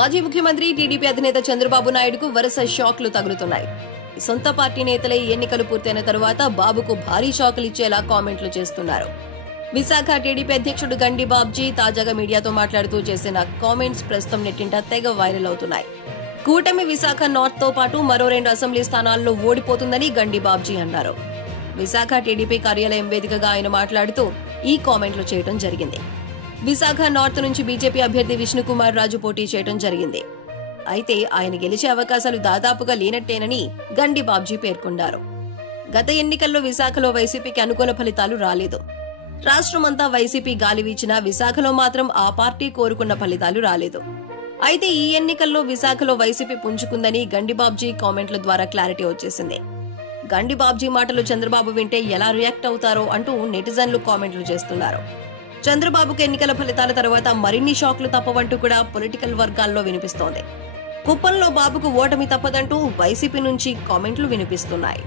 మాజీ ముఖ్యమంత్రి టీడీపీ అధినేత చంద్రబాబు నాయుడుకు వరుస షాక్లు తగులుతున్నాయి. సొంత పార్టీ నేతలే ఎన్నికలు పూర్తయిన తరువాత బాబుకు భారీ షాకులు ఇచ్చేలా కామెంట్లు చేస్తున్నారు. విశాఖ టీడీపీ అధ్యక్షుడు గండి బాబ్జీ తాజాగా మీడియాతో మాట్లాడుతూ చేసిన కామెంట్స్ ప్రస్తుతం నెట్టింట తెగ వైరల్ అవుతున్నాయి. కూటమి విశాఖ నార్త్ తో పాటు మరో 2 అసెంబ్లీ స్థానాల్లో ఓడిపోతుందని గండి బాబ్జీ అన్నారు. విశాఖ టీడీపీ కార్యాలయం వేదికగా ఆయన మాట్లాడుతూ ఈ కామెంట్లు చేయడం జరిగింది. విశాఖ నార్త్ నుంచి బీజేపీ అభ్యర్థి విష్ణుకుమార్ రాజు పోటీ చేయడం జరిగింది. అయితే ఆయన గెలిచే అవకాశాలు దాదాపుగా లేనట్టేనని గండి బాబ్జీ పేర్కొన్నారు. గత ఎన్నికల్లో విశాఖలో వైసీపీకి అనుకూల ఫలితాలు రాలేదు. రాష్ట్రమంతా వైసీపీ గాలి వీచినా విశాఖలో మాత్రం ఆ పార్టీ కోరుకున్న ఫలితాలు రాలేదు. అయితే ఈ ఎన్నికల్లో విశాఖలో వైసీపీ పుంజుకుందని గండి బాబ్జీ కామెంట్ల ద్వారా క్లారిటీ వచ్చేసింది. గండి బాబ్జీ మాటలు చంద్రబాబు వింటే ఎలా రియాక్ట్ అవుతారో అంటూ నెటిజన్లు కామెంట్లు చేస్తున్నారు. చంద్రబాబుకు ఎన్నికల ఫలితాల తర్వాత మరిన్ని షాక్లు తప్పవంటూ కూడా పొలిటికల్ వర్గాల్లో వినిపిస్తోంది. కుప్పంలో బాబుకు ఓటమి తప్పదంటూ వైసీపీ నుంచి కామెంట్లు వినిపిస్తున్నాయి.